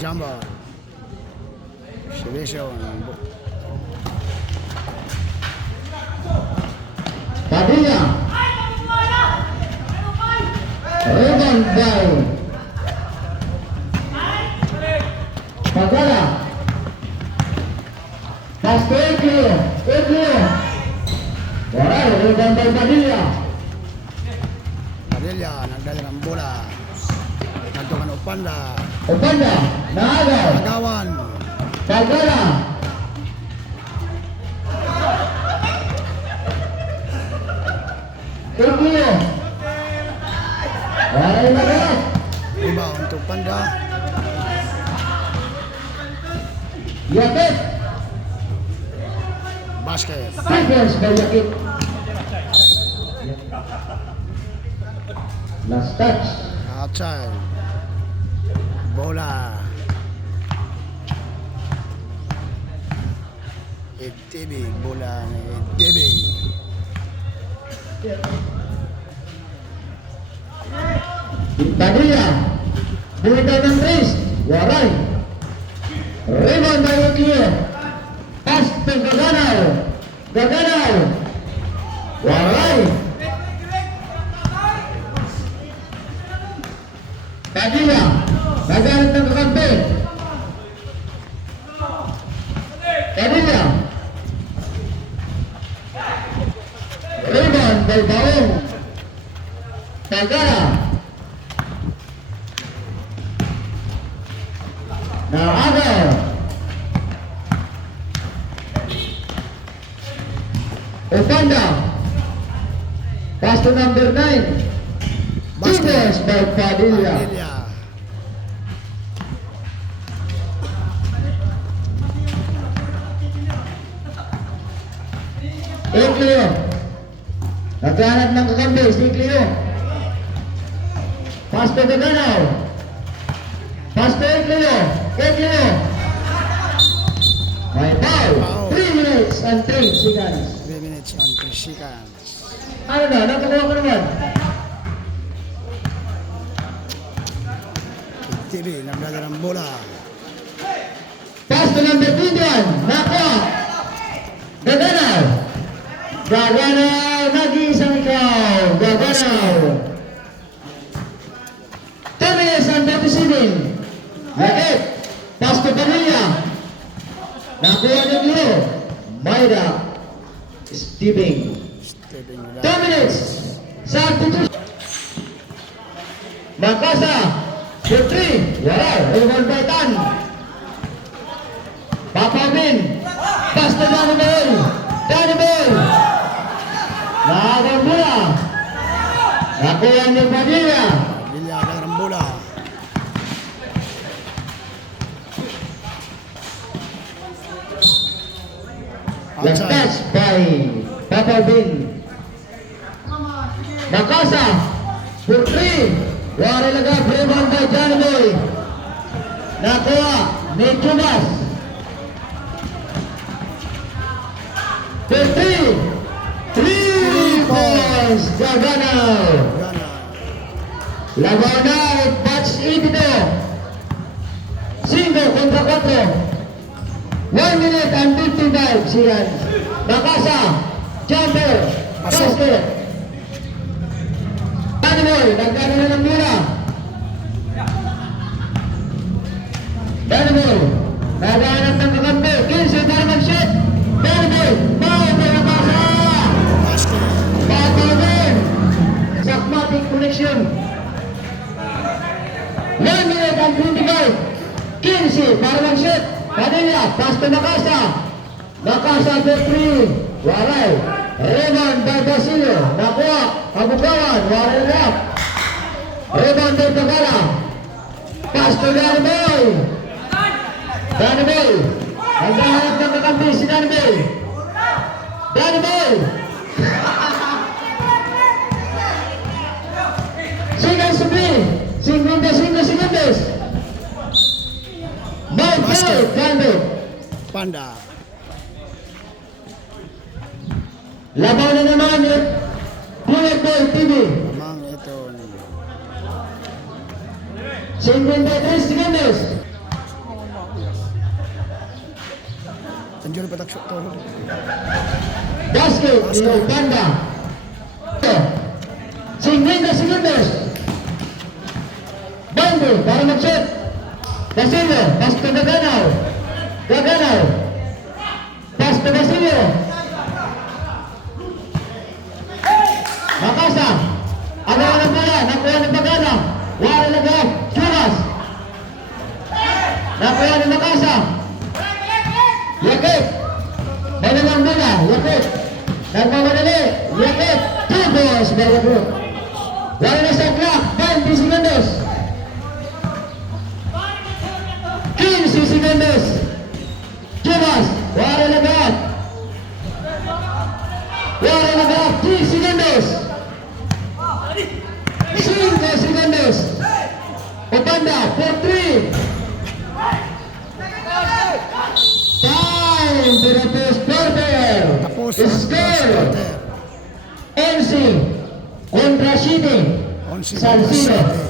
Jumbo. Exhibition. Padilla. Rebound by Pagala. Pass to Eglio. Alright, rebound by Padilla. Padilla, nagdala ng bola. Nagtukan Opanda. Opanda, naagaw. Agawan. Pagala. Eglio. Alright, naagaw. Rebound to Opanda. Yakit. Basket. Tigers by Yakit. Last touch. Outside. Bola. ETB. Bola ni ETB. Padilla. Buta ng wrist. Waray. Rebound by Eglio. Pass to Gaganaw. Waray. Padilla. Nagalit ng kakampi. Padilla. Rebound by Baong. Pagala. Naagaw. Opanda. Pass to number 9. Tigers by Padilla. Padilla. Eglio. Naghanap ng kakambi si Eglio. Pass to Gaganaw. Pass to Eglio. May foul. 3 minutes and 3 seconds. 3 minutes and 3 seconds. Ano na? Nakakuha ko naman. ETB, nagdala ng bola. Pass to number 21. Nakuha. Gaganaw. Nag-iisang ikaw. Gaganaw. 2 minutes and 37. Yakit. Pass to Padilla. Nakuha ng Leo. Mayra. Stepping. Stepping 2 minutes. Substitution. Makasa. For 3. Wala. Rebound by Tan. Papabin. Pass to Danny Bell. Naagang bola. Nakuha ni Padilla. Padilla, nagdala ng bola. Last touch by Papabin. Makasa. For 3. Wala lagap. Rebound by Johnny Boy. Nakuha ni Chubas. For 3 points. Gaganaw. Gana. Labaw na. Batch 82. 5 kontra 4. 1 minute and 55 seconds. Makasa. Jumper. Basket. Danny Boy. Nagkano na ng mula. Danny Boy. Naghanap ng kakampi. 15 para mag-shoot. Danny Boy. Bawal na Makasa. Basket. Patuloy. Sakmatic connection. 1 minute and 25. 15 para mag-shoot. Padilla. Pass to Makasa. Makasa for 3. Waray. Rebound by Basilio. Nakuha. Kabukawan. Waray left. Rebound by Pagala. Pass to Danny Boy. Naghahanap ng kakampi si Danny Boy. Seconds to play. 55 seconds. Basket. Gando. Panda. Laban na naman yung Bullet Boy TV. Lamang ito. 53 seconds. Andiyo rin patak to. Basket ni Opanda. 50 segundos. 20 para mag-shoot. Basilio, pass to Gaganaw. Gaganaw. Pass to Basilio. Makasa. Agawan ng bola, nakuha ng Bagana. Wala lagay. Chumas. Nakuha ng Makasa. Yakit. May naman bola, Yakit. Nagmamadali, Yakit. 2 balls, very good. Wala na sa clock, 20 segundos. 15 segundos. Chumas, wala lagay. Wala lagay, 3 segundos. 5 segundos. Opanda, for 3. Time to the first quarter. Tapos ang first Score. quarter. NC kontra City. 11 San kontra Siro. City.